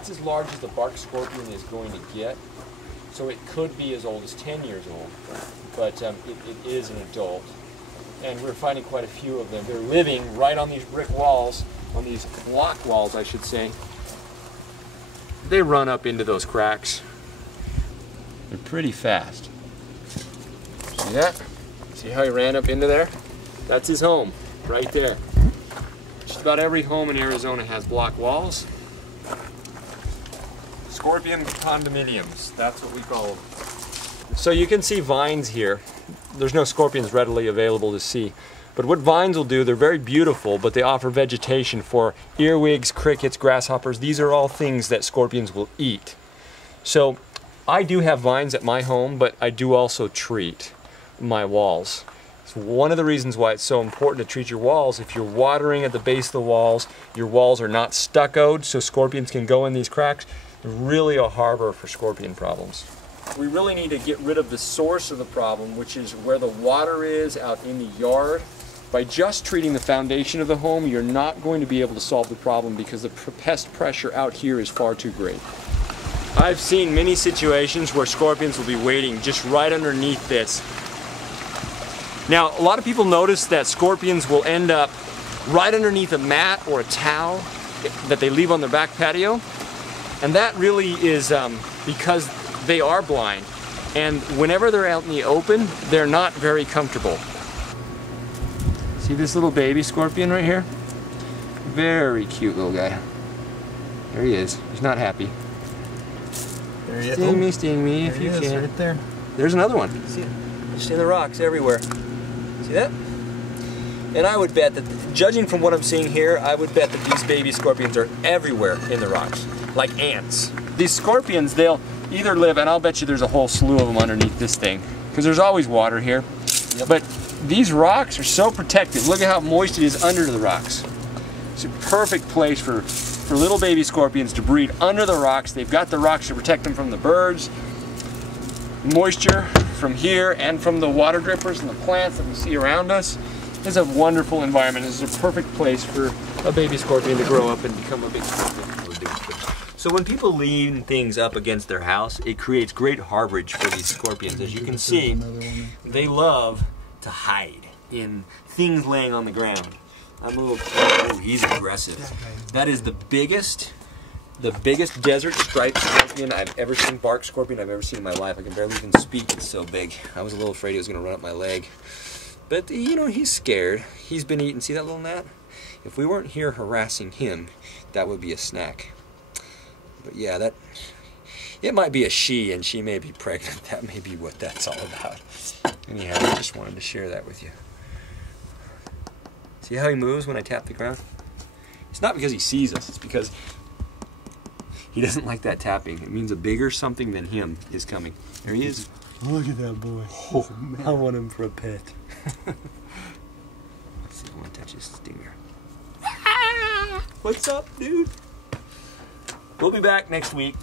That's as large as the bark scorpion is going to get. So it could be as old as 10 years old, but it is an adult. And we're finding quite a few of them. They're living right on these brick walls, on these block walls, I should say. They run up into those cracks. They're pretty fast. See that? See how he ran up into there? That's his home, right there. Just about every home in Arizona has block walls. Scorpion condominiums, that's what we call them. So you can see vines here. There's no scorpions readily available to see. But what vines will do, they're very beautiful, but they offer vegetation for earwigs, crickets, grasshoppers. These are all things that scorpions will eat. So I do have vines at my home, but I do also treat my walls. It's one of the reasons why it's so important to treat your walls. If you're watering at the base of the walls, your walls are not stuccoed, so scorpions can go in these cracks. They're really a harbor for scorpion problems. We really need to get rid of the source of the problem, which is where the water is out in the yard. By just treating the foundation of the home, you're not going to be able to solve the problem because the pest pressure out here is far too great. I've seen many situations where scorpions will be waiting just right underneath this. Now, a lot of people notice that scorpions will end up right underneath a mat or a towel that they leave on their back patio. And that really is because they are blind. And whenever they're out in the open, they're not very comfortable. See this little baby scorpion right here? Very cute little guy. There he is. He's not happy. There he is. Sting me if you can. Right there. There's another one. See it? Just in the rocks everywhere. See that? And I would bet that, judging from what I'm seeing here, I would bet that these baby scorpions are everywhere in the rocks, like ants. These scorpions, they'll either live, and I'll bet you there's a whole slew of them underneath this thing, because there's always water here. Yep. But these rocks are so protective. Look at how moist it is under the rocks. It's a perfect place for little baby scorpions to breed under the rocks. They've got the rocks to protect them from the birds, moisture from here, and from the water drippers and the plants that we see around us. It's a wonderful environment. This is a perfect place for a baby scorpion to grow up and become a big scorpion. So when people lean things up against their house, it creates great harborage for these scorpions. As you can see, they love to hide in things laying on the ground. I'm a little, oh, he's aggressive. That is the biggest desert striped scorpion I've ever seen, bark scorpion I've ever seen in my life. I can barely even speak, it's so big. I was a little afraid he was gonna run up my leg. But you know, he's scared. He's been eating, see that little gnat? If we weren't here harassing him, that would be a snack. But yeah, it might be a she, and she may be pregnant. That may be what that's all about. Anyhow, I just wanted to share that with you. See how he moves when I tap the ground? It's not because he sees us, it's because he doesn't like that tapping. It means a bigger something than him is coming. There he is. Look at that boy. Oh, I want him for a pet. Let's see if I want to touch his stinger. What's up, dude? We'll be back next week.